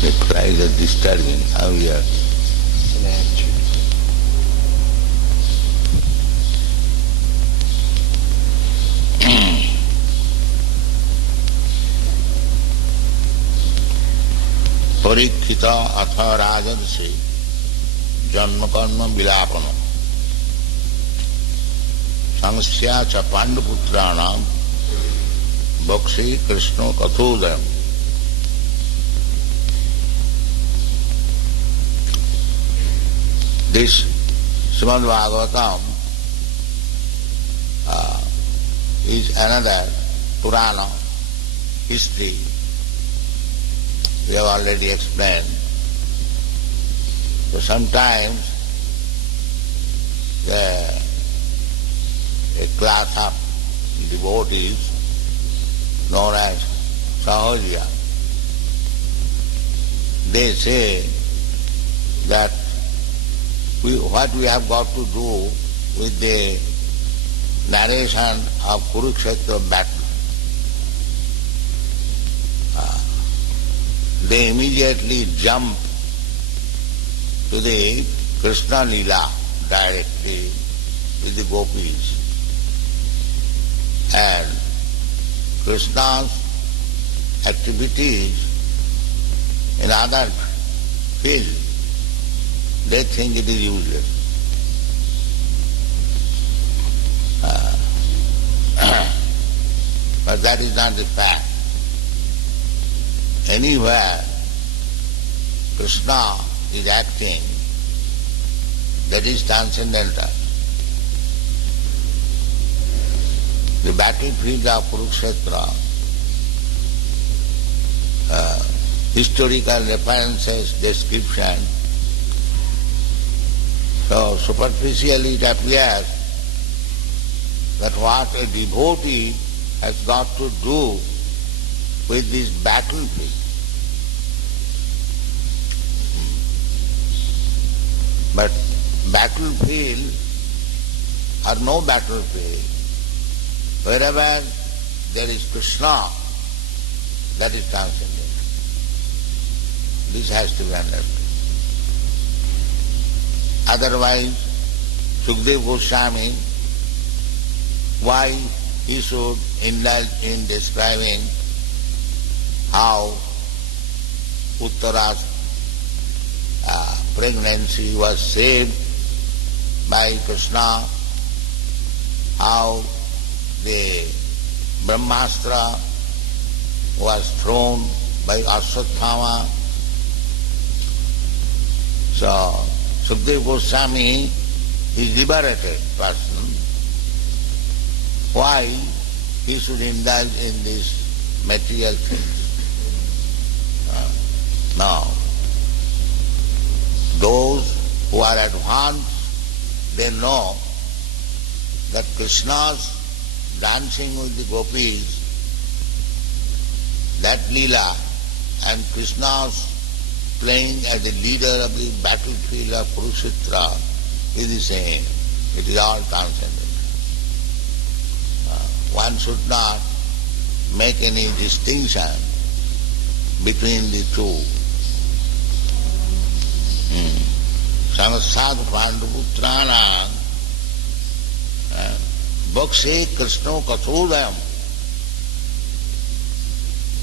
The cries are disturbing. How we are? Parikkita atha rajarsi janma karma vilapana sangsya cha panduputranam bhakti krishna kathodayam. This Srimad Bhagavatam is another Purana history. We have already explained. So sometimes a class of devotees known as Sahaja, they say that what we have got to do with the narration of Kurukstra battle. They immediately jump to the Krishna Lila directly with the gopis. And Krishna's activities in other fields, they think it is useless. But that is not the fact. Anywhere Krishna is acting, that is transcendental. The battlefield of Kurukshetra, historical references, description. So superficially it appears that what a devotee has got to do with this battlefield. But battlefield or no battlefield, wherever there is Krishna, that is transcendental. This has to be understood. Otherwise, Sukadeva Goswami, why he should indulge in describing how Uttara's pregnancy was saved by Krishna, how the Brahmastra was thrown by Ashwatthama. So, Sukadeva Goswami is liberated person. Why he should indulge in these material things? Now, those who are advanced, they know that Krishna's dancing with the gopis, that Lila, and Krishna's playing as the leader of the battlefield of Kurukshetra is the same. It is all transcendental. One should not make any distinction between the two. Samasad Panduputrana Bhakti Krishna Kathodayam.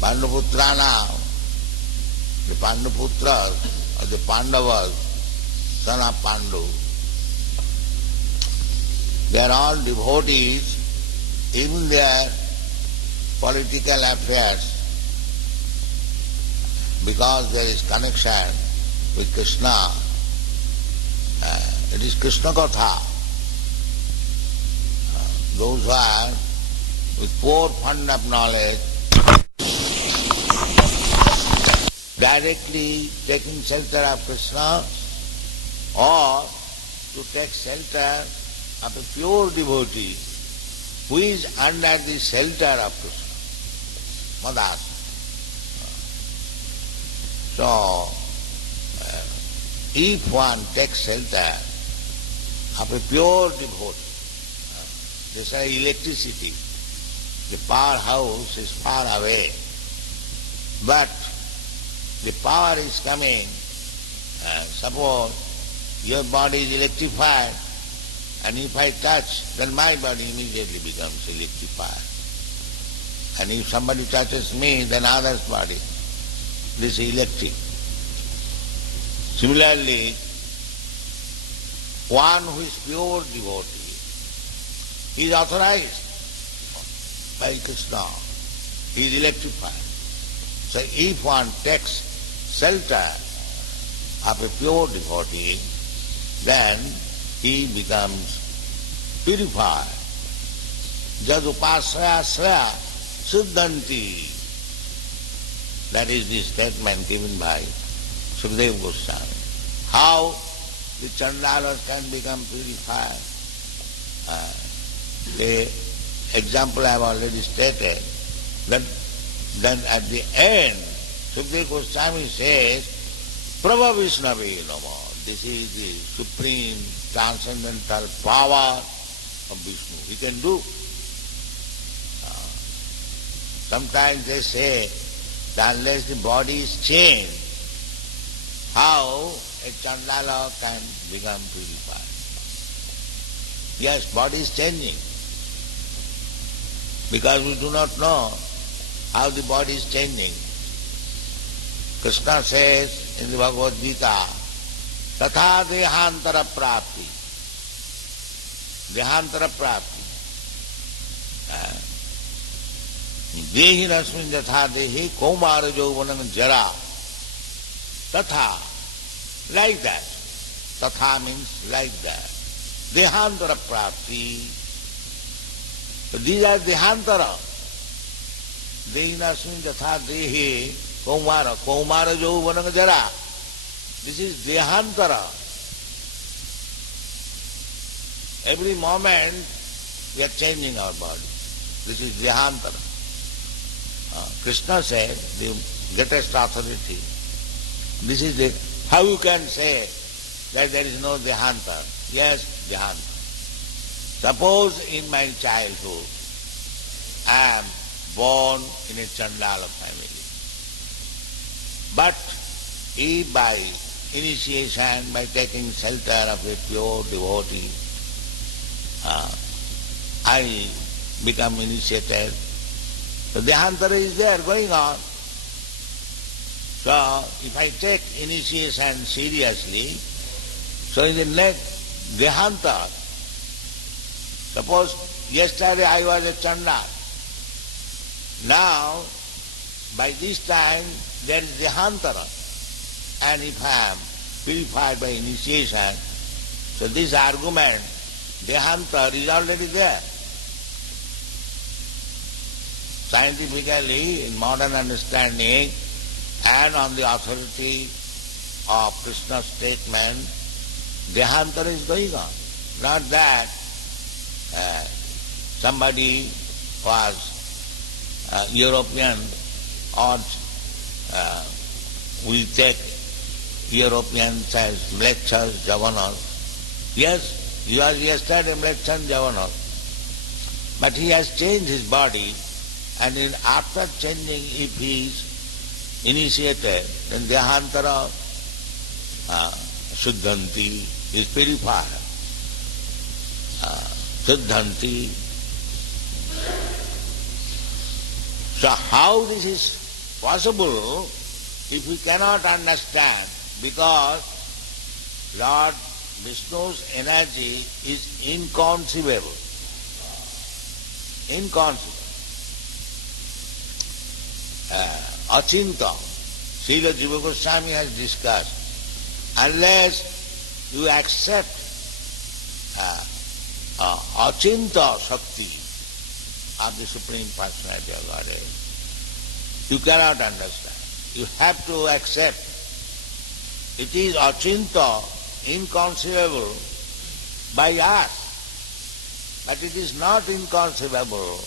Panduputrana, the Panduputras or the Pandavas, son of Pandu, they are all devotees. Even their political affairs, because there is connection with Krishna, it is Krishna Katha. Those who are with poor fund of knowledge, directly taking shelter of Krishna, or to take shelter of a pure devotee who is under the shelter of Krishna, Madas. So, if one takes shelter of a pure devotee, just like electricity, the powerhouse is far away, but the power is coming. Suppose your body is electrified, and if I touch, then my body immediately becomes electrified. And if somebody touches me, then others' body. This is electric. Similarly, one who is pure devotee, he is authorized by Krishna. He is electrified. So if one takes shelter of a pure devotee, then he becomes purified. Jad upasraya sraya siddhanti. That is the statement given by Sukadeva Goswami. How the Chandalas can become purified? The example I have already stated, that then at the end, Sukadeva Goswami says, Prabha Vishnave Namo. This is the supreme transcendental power of Vishnu. He can do. Sometimes they say that unless the body is changed, how a Chandala can become purified? Yes, body is changing. Because we do not know how the body is changing. Krishna says in the Bhagavad Gita, Tatha dehantara prapti. Dehantara prapti. Dehi rasmin jatha dehi kaumara jauvanam jara. Tatha. Like that. Tatha means like that. Dehantara prapti. So these are dehantara. Dehi rasmin jatha dehi kaumara. Kaumara jauvanam jara. This is dehantara. Every moment we are changing our body. This is dehantara. Krishna said, the greatest authority, this is the, how you can say that there is no dehantara? Yes, dehantara. Suppose in my childhood I am born in a Chandala family. But if by initiation, by taking shelter of a pure devotee, I become initiated. So dehantara is there going on. So if I take initiation seriously, so in the next dehantara, suppose yesterday I was a Chandal. Now, by this time, there is dehantara. And if I am purified by initiation, so this argument, dehantara, is already there. Scientifically, in modern understanding, and on the authority of Krishna's statement, dehantara is going on. Not that somebody was European, or we take Europeans as mlecchas, javanas. Yes, he was yesterday mleccha and javana. But he has changed his body, and after changing, if he is initiated, then dehantara Siddhanti is purified. Siddhanti. So how this is possible if we cannot understand? Because Lord Vishnu's energy is inconceivable. Inconceivable. Achinta. Srila Jiva Goswami has discussed. Unless you accept Achinta Shakti of the Supreme Personality of Godhead, you cannot understand. You have to accept. It is Achinta, inconceivable by us, but it is not inconceivable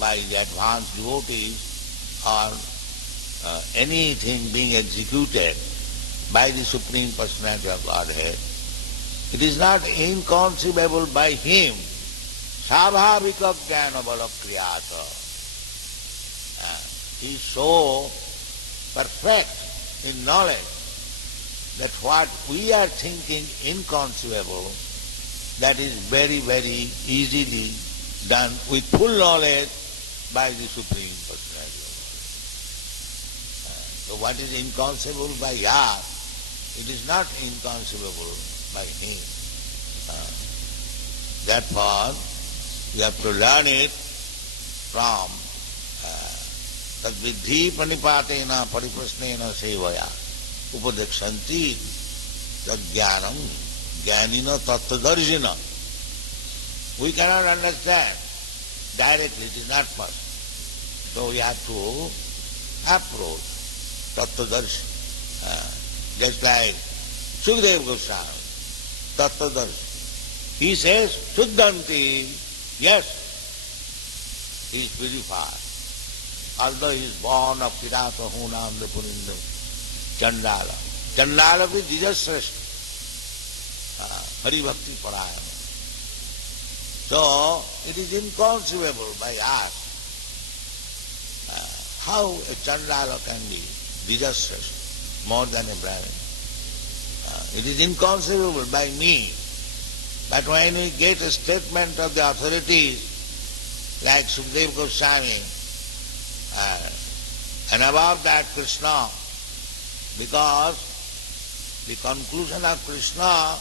by the advanced devotees or anything being executed by the Supreme Personality of Godhead. It is not inconceivable by him. Svabhavika jnana bala kriyata. He is so perfect in knowledge that what we are thinking inconceivable, that is very, very easily done with full knowledge by the Supreme Personality of Godhead. So what is inconceivable by us, it is not inconceivable by him. Therefore, we have to learn it from tadviddhi panipatena pariprasnena sevaya upadekshanti tadjnanam jnanina tattadarjina. We cannot understand directly, it is not possible. So we have to approach tattadarshi. Just like Sukadeva Goswami, tattadarshi. He says, Shuddhanti, yes, he is purified. Although he is born of Kirata, Hunam, Purinda, Chandala. Chandala is Dijasrashta, Hari Bhakti Parayana. So, it is inconceivable by us how a Chandala can be Dijasrashta, more than a Brahmin. It is inconceivable by me. But when we get a statement of the authorities, like Sukadeva Goswami, and above that Krishna, because the conclusion of Krishna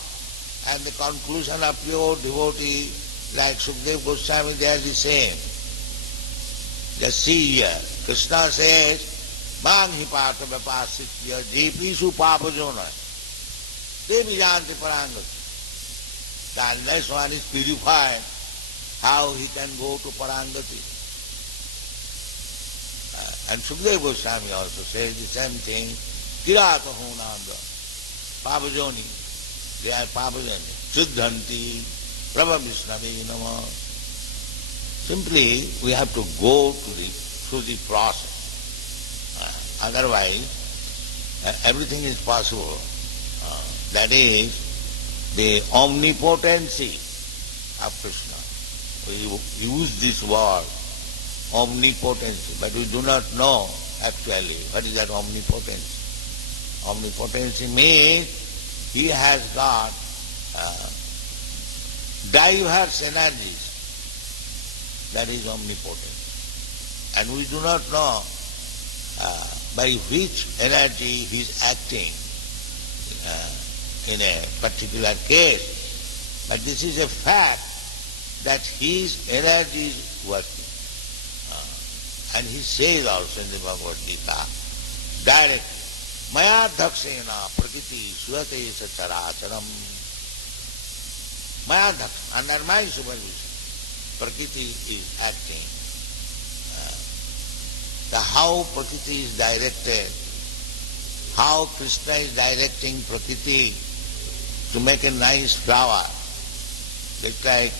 and the conclusion of pure devotee like Sukadeva Goswami, they are the same. Just see here, Krishna says, Mang hi pata vapasitya jepishu papajona te vijanti parangati. Unless one is purified, how he can go to Parangati? And Sukadeva Goswami also says the same thing. Kirata Hunanda, Papajoni, they are Papajoni. Siddhanti, Prabha Vishnave Nama. Simply, we have to go through the process. Otherwise, everything is possible. That is, the omnipotency of Krishna. We use this word, omnipotency, but we do not know actually what is that omnipotency. Omnipotency means he has got diverse energies. That is omnipotent. And we do not know by which energy he is acting in a particular case. But this is a fact that his energy is working. And he says also in the Bhagavad Gita, directly, Maya dhaksena prakriti suyate sacharacharam. Maya dhaksena, under my supervision, prakriti is acting. How prakriti is directed, how Krishna is directing prakriti to make a nice flower. It's like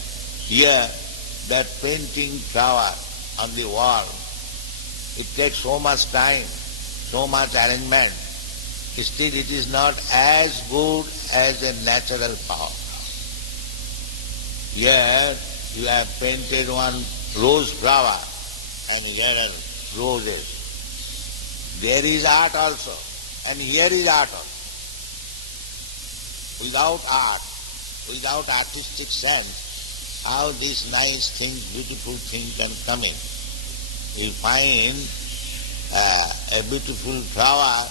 here, that painting flower on the wall, it takes so much time, so much arrangement. Still it is not as good as a natural flower. Here you have painted one rose flower and here are roses. There is art also and here is art also. Without art, without artistic sense, how these nice things, beautiful things can come in. You find a beautiful flower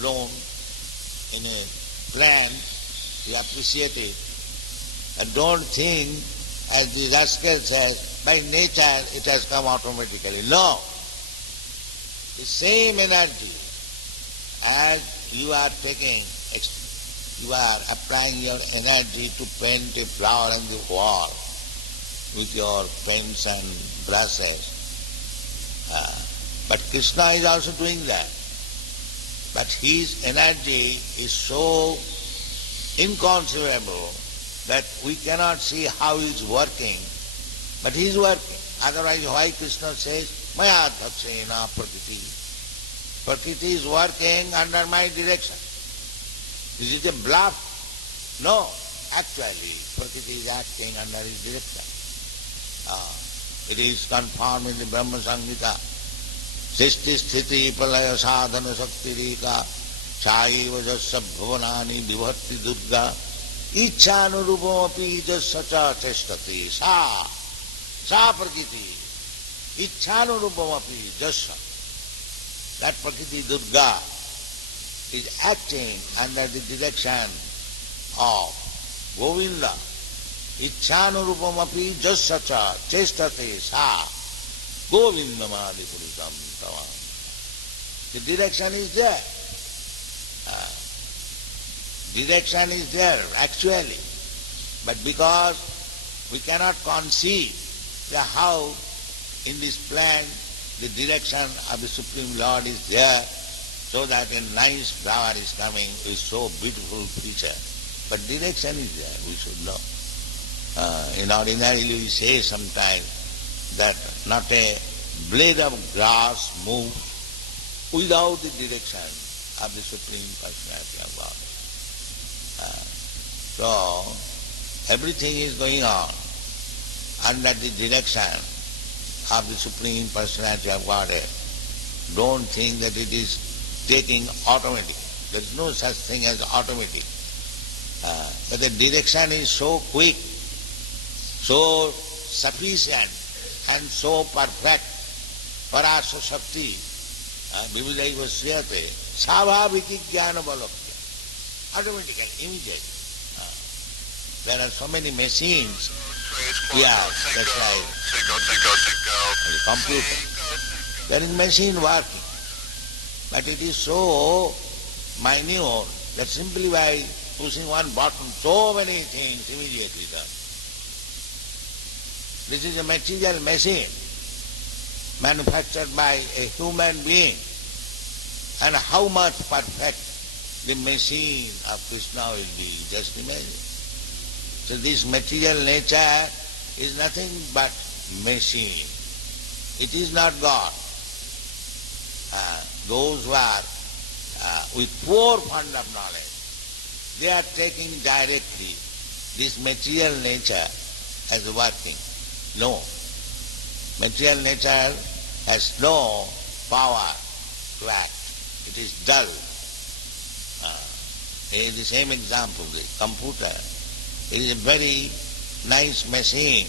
blown in a plant, you appreciate it. And don't think, as the rascal says, by nature it has come automatically. No. The same energy as you are taking, you are applying your energy to paint a flower on the wall with your pens and brushes. But Krishna is also doing that. But his energy is so inconceivable that we cannot see how he is working. But he is working. Otherwise, why Krishna says, Maya dhaksena prakriti. Prakriti is working under my direction. Is it a bluff? No. Actually, Prakriti is acting under his direction. It is confirmed in the Brahma Samhita. Srishti sthiti palaya sadhana sakti reka chaiva jasya bhavanani vibhatti durga ichhanurupam api jasya cha chestati sa prakriti ichhanurupam api jasya. That prakriti durga is acting under the direction of Govinda. Ichhanurupam api jasya cha chestate sa Govindamadi Purusham tavam. The direction is there. Direction is there actually. But because we cannot conceive how in this plant the direction of the Supreme Lord is there, so that a nice flower is coming with so beautiful creature. But direction is there, we should know. Ordinarily we say sometimes that not a blade of grass moves without the direction of the Supreme Personality of God. So everything is going on under the direction of the Supreme Personality of Godhead. Don't think that it is taking automatic. There is no such thing as automatic. But the direction is so quick, so sufficient, and so perfect. Parasa Shakti, Vividaiva Sriyate, Savabhiki Jnana Balokya. Automatically, immediately. There are so many machines. Yeah, that's right. The computer. There is machine working. But it is so minute that simply by pushing one button, so many things immediately done. This is a material machine manufactured by a human being. And how much perfect the machine of Krishna will be, just imagine. So this material nature is nothing but machine. It is not God. Those who are with poor fund of knowledge, they are taking directly this material nature as working. No. Material nature has no power to act. It is dull. The same example, the computer. It is a very nice machine,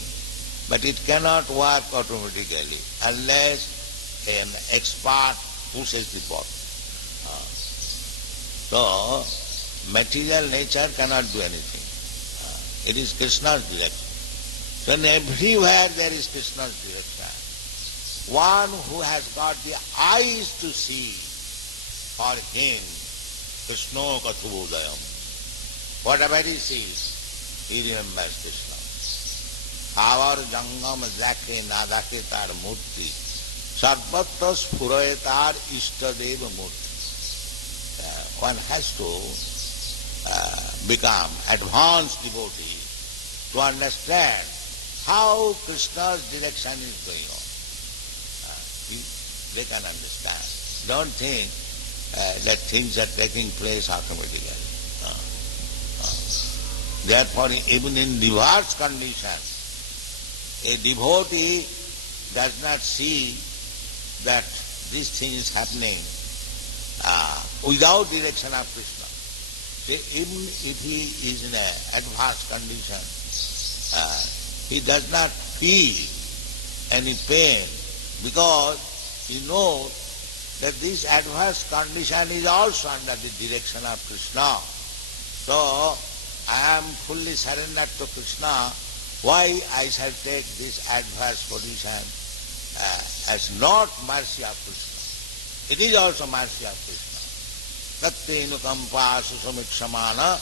but it cannot work automatically unless an expert pushes the button. So, material nature cannot do anything. It is Krishna's direction. So everywhere there is Krishna's direction. One who has got the eyes to see, for him, Krishna Kathubodayam. Whatever he sees, he remembers Krishna. Our Jangam Jake Nadake Tar Murti, Sarvatra Spurayatar Ishtadeva Murti. One has to become advanced devotee to understand how Krishna's direction is going on. They can understand. Don't think that things are taking place automatically. Therefore, even in reverse condition, a devotee does not see that this thing is happening without direction of Krishna. So even if he is in an adverse condition, he does not feel any pain because he knows that this adverse condition is also under the direction of Krishna. So, I am fully surrendered to Krishna. Why I shall take this adverse position as not mercy of Krishna? It is also mercy of Krishna. Tattenu kampa susamiksamana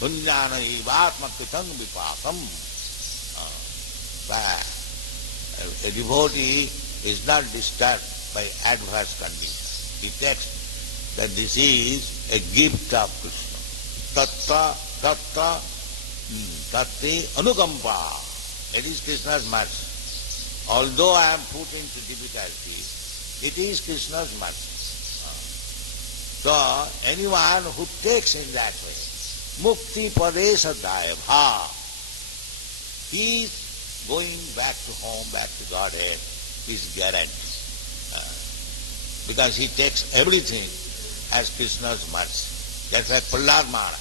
punyana ivatma kritang vipakam. A devotee is not disturbed by adverse conditions. He takes that this is a gift of Krishna. Tatta Tatti Anukampa. It is Krishna's mercy. Although I am put into difficulty, it is Krishna's mercy. So anyone who takes in that way, Mukti Padesa Dayabha, he is going back to home, back to Godhead, is guaranteed. because he takes everything as Krishna's mercy. That's like Prahlad Maharaj.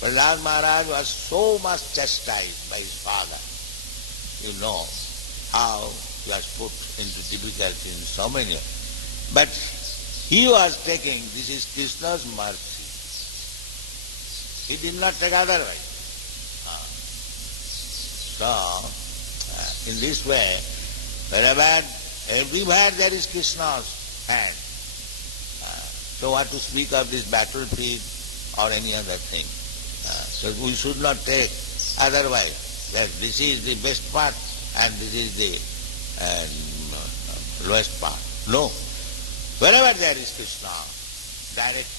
Prahlad Maharaj was so much chastised by his father. You know how he was put into difficulty in so many. But he was taking, this is Krishna's mercy. He did not take otherwise. So, in this way, everywhere there is Krishna's hand. So what to speak of this battlefield or any other thing? So we should not take otherwise, that this is the best part and this is the lowest part. No. Wherever there is Krishna, direct.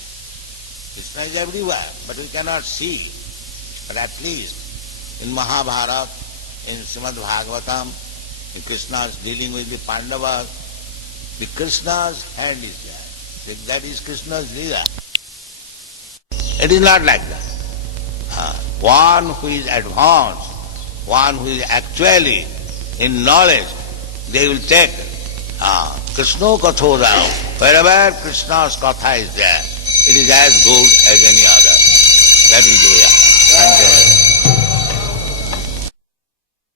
Krishna is everywhere, but we cannot see. But at least in Mahabharata, in Srimad Bhagavatam, Krishna is dealing with the Pandavas, the Krishna's hand is there. That is Krishna's Lila. It is not like that. One who is advanced, one who is actually in knowledge, they will take Krishna Kathoda. Wherever Krishna's Katha is there, it is as good as any other. That is the way. Thank you.